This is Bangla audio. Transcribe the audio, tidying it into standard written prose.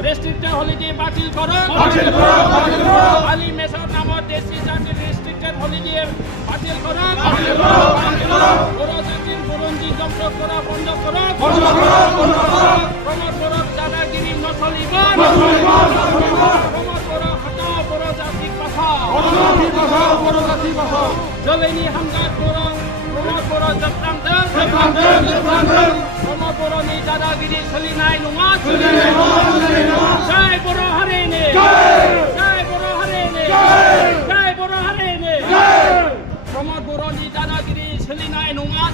Restricted holiday বাতিল করো আলী মেসর নামক দেশি জাতির restricted holiday বাতিল করো বড় জাতির বুরুন্দি ধ্বংস করা বন্ধ করো প্রমোদ করো দাদাগিরি নচলিব প্রমোদ করো হটাও বড় জাতিক বাঁচাও জলেনি হামদার করো প্রমোদ করো জপ্রান্তর প্রমোদ করো নি দাদাগিরি সলিনাই নङा জয় বড় হারিনে জয় বড় হারিনে জয় বড় হারিনে প্রমোদ বড়নি দাদাগিরি সলিনাই নङा